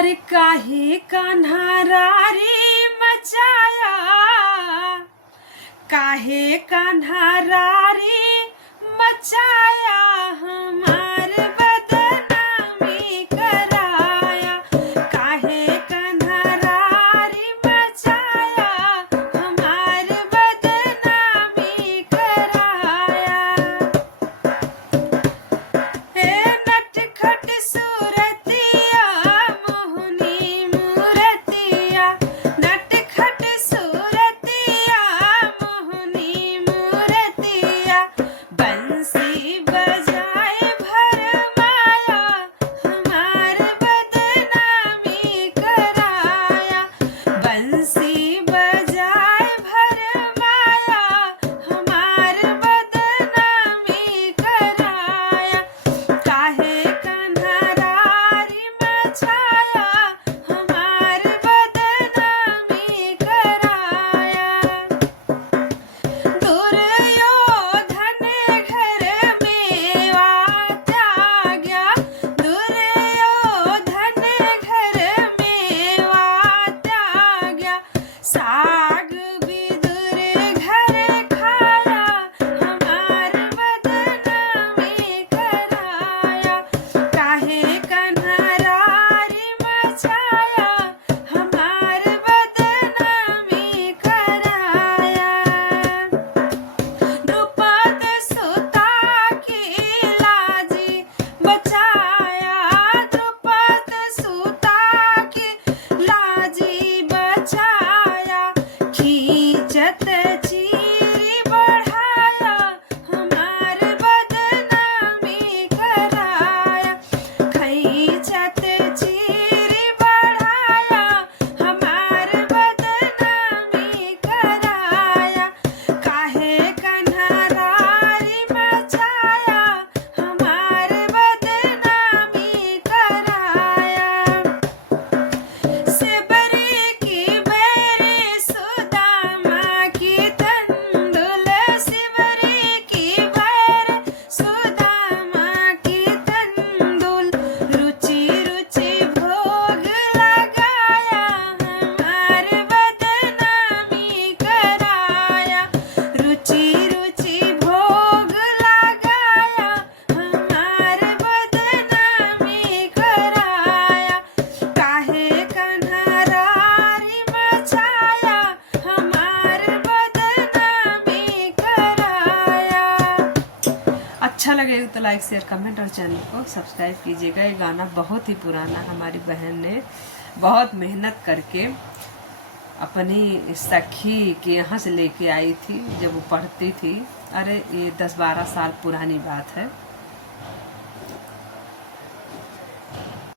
अरे काहे कन्हरारी मचाया, काहे कन्हरारी मचाया, हमार बदनामी कराया। काहे कन्हरारी मचाया, हमार बदनामी कराया। हे नटखट सूरतिया मोहनी मूरतिया, नटखट सूरतिया मोहनी मूरतिया। बंसी बजाए भरमाया, हमार बदनामी कराया। बंसी बजाए भरमाया, हमार बदनामी कराया। काहे कन्हरारी मचाया, हमार बदनामी कराया। दुर्योधन घर मेवा त्याग्या, दुर्योधन घर मेवा त्याग्या। साग विदुर घर खाया, हमार बदनामी कराया। काहे कन्हरारी मचाया, हमार बदनामी कराया। द्रुपद सुता की लाजी बचाया, द्रुपद सुता की लाजी बचाया। खींचत चीरी बढ़ाया, हमार बदनामी कराया। खींचत चीरी बढ़ाया, हमार बदनामी कराया। काहे कन्हरारी मचाया, हमार बदनामी कराया। सिबरी की बैरी सुदामा की तंदुल, सिबरी की बैर सुदामा की तंदुल। रुचि रुचि भोग लगाया, हमार बदनामी कराया। रुचि रुचि भोग लगाया, हमार बदनामी कराया। काहे कन्हरारी मचाया, हमार बदनामी कराया। अच्छा लगेगा तो लाइक शेयर कमेंट और चैनल को सब्सक्राइब कीजिएगा। ये गाना बहुत ही पुराना, हमारी बहन ने बहुत मेहनत करके अपनी सखी के यहाँ से लेके आई थी जब वो पढ़ती थी। अरे ये 10-12 साल पुरानी बात है।